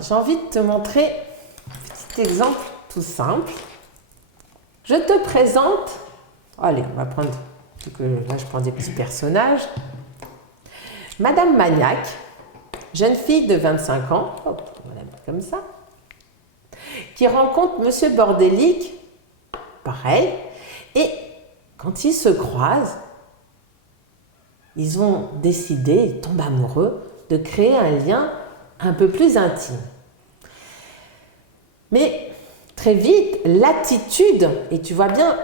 J'ai envie de te montrer un petit exemple tout simple. Je te présente, allez, on va prendre, là je prends des petits personnages. Madame Magnac, jeune fille de 25 ans, on va la mettre comme ça, qui rencontre Monsieur Bordélique, pareil, et quand ils se croisent, ils ont décidé, ils tombent amoureux, de créer un lien un peu plus intime. Mais très vite, l'attitude, et tu vois bien,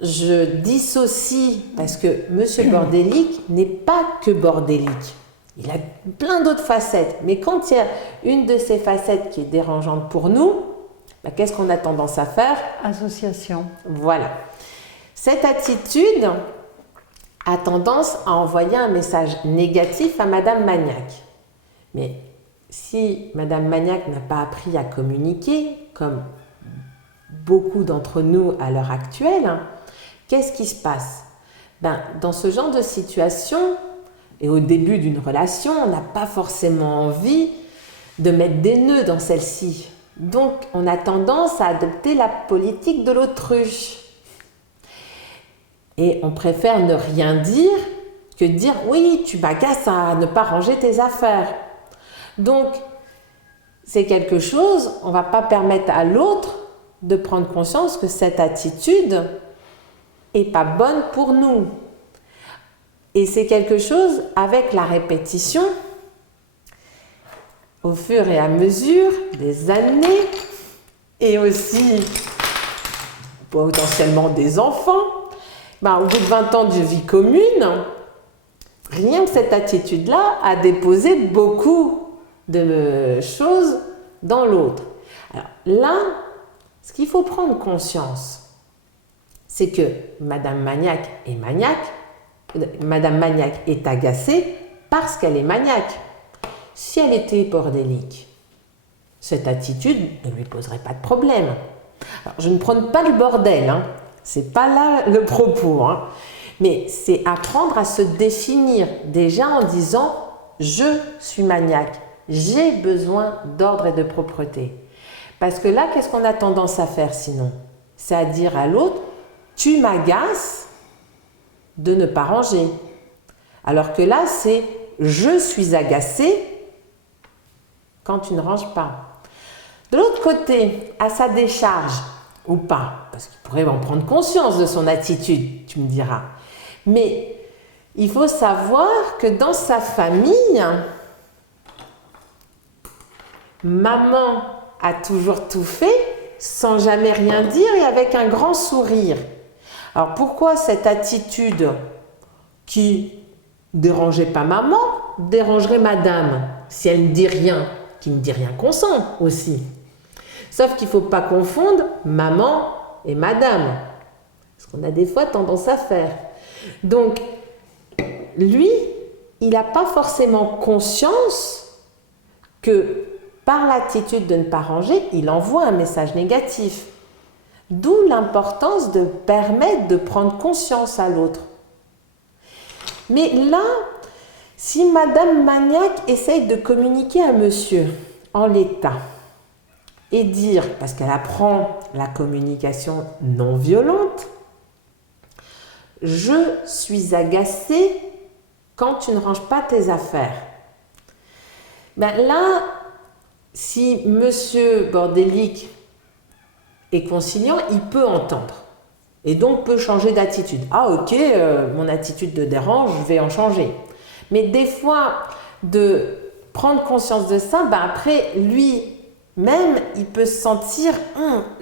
je dissocie parce que Monsieur Bordélique n'est pas que bordélique. Il a plein d'autres facettes. Mais quand il y a une de ces facettes qui est dérangeante pour nous, bah, qu'est-ce qu'on a tendance à faire? Association. Voilà. Cette attitude a tendance à envoyer un message négatif à Madame Magnac. Mais si Madame Magnac n'a pas appris à communiquer, comme beaucoup d'entre nous à l'heure actuelle, qu'est-ce qui se passe? Dans ce genre de situation, et au début d'une relation, on n'a pas forcément envie de mettre des nœuds dans celle-ci. Donc, on a tendance à adopter la politique de l'autruche. Et on préfère ne rien dire que dire « oui, tu m'agaces à ne pas ranger tes affaires ». Donc, c'est quelque chose, on ne va pas permettre à l'autre de prendre conscience que cette attitude n'est pas bonne pour nous. Et c'est quelque chose, avec la répétition, au fur et à mesure des années, et aussi potentiellement des enfants, au bout de 20 ans de vie commune, rien que cette attitude-là a déposé beaucoup de choses dans l'autre. Alors là, ce qu'il faut prendre conscience, c'est que Madame Magnac est maniaque, Madame Magnac est agacée parce qu'elle est maniaque. Si elle était bordélique, cette attitude ne lui poserait pas de problème. Alors, je ne prône pas le bordel, c'est pas là le propos, mais c'est apprendre à se définir déjà en disant « je suis maniaque, j'ai besoin d'ordre et de propreté ». Parce que là, qu'est-ce qu'on a tendance à faire sinon? C'est à dire à l'autre « tu m'agaces de ne pas ranger ». Alors que là, c'est « je suis agacé quand tu ne ranges pas ». De l'autre côté, à sa décharge, ou pas, parce qu'il pourrait en prendre conscience de son attitude, tu me diras. Mais il faut savoir que dans sa famille, maman a toujours tout fait sans jamais rien dire et avec un grand sourire. Alors pourquoi cette attitude qui dérangeait pas maman, dérangerait madame, si elle ne dit rien, qui ne dit rien consent aussi. Sauf qu'il ne faut pas confondre maman et madame, ce qu'on a des fois tendance à faire. Donc, lui, il n'a pas forcément conscience que par l'attitude de ne pas ranger, il envoie un message négatif. D'où l'importance de permettre de prendre conscience à l'autre. Mais là, si Madame Magnac essaye de communiquer à monsieur en l'état et dire, parce qu'elle apprend la communication non violente, « je suis agacée quand tu ne ranges pas tes affaires ». Là, si monsieur Bordélique est conciliant, il peut entendre et donc peut changer d'attitude. Ah ok, mon attitude te dérange, je vais en changer. Mais des fois, de prendre conscience de ça, après lui-même, il peut se sentir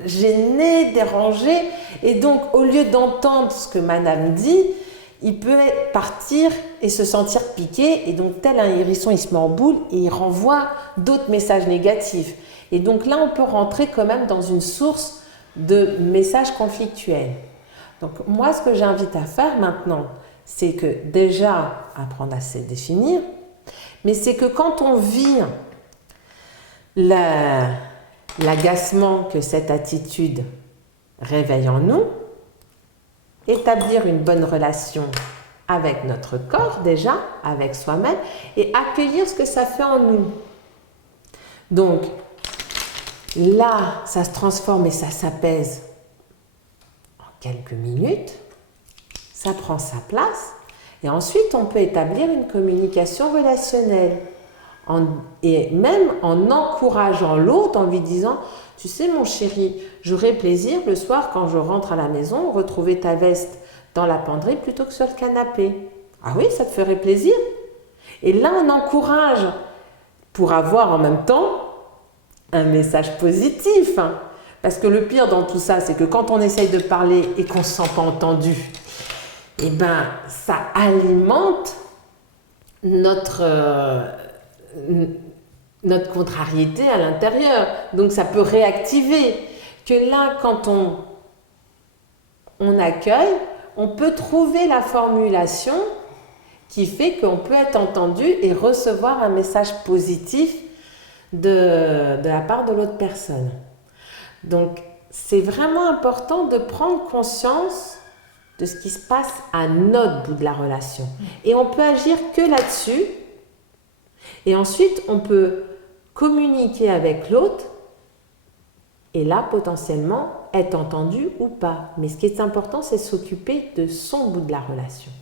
gêné, dérangé, et donc au lieu d'entendre ce que madame dit, il peut partir et se sentir piqué, et donc tel un hérisson, il se met en boule et il renvoie d'autres messages négatifs. Et donc là, on peut rentrer quand même dans une source de messages conflictuels. Donc moi, ce que j'invite à faire maintenant, c'est que déjà, apprendre à se définir, mais c'est que quand on vit l'agacement que cette attitude réveille en nous, établir une bonne relation avec notre corps déjà, avec soi-même, et accueillir ce que ça fait en nous. Donc, là, ça se transforme et ça s'apaise en quelques minutes. Ça prend sa place. Et ensuite, on peut établir une communication relationnelle. Et même en encourageant l'autre, en lui disant « Tu sais mon chéri, j'aurais plaisir le soir quand je rentre à la maison, retrouver ta veste dans la penderie plutôt que sur le canapé. » Ah oui, ça te ferait plaisir? Et là, on encourage pour avoir en même temps un message positif. Parce que le pire dans tout ça, c'est que quand on essaye de parler et qu'on ne se sent pas entendu, eh ben, ça alimente notre contrariété à l'intérieur. Donc ça peut réactiver. Que là, quand on accueille, on peut trouver la formulation qui fait qu'on peut être entendu et recevoir un message positif de la part de l'autre personne. Donc c'est vraiment important de prendre conscience de ce qui se passe à notre bout de la relation. Et on peut agir que là-dessus. Et ensuite, on peut communiquer avec l'autre et là, potentiellement, être entendu ou pas. Mais ce qui est important, c'est s'occuper de son bout de la relation.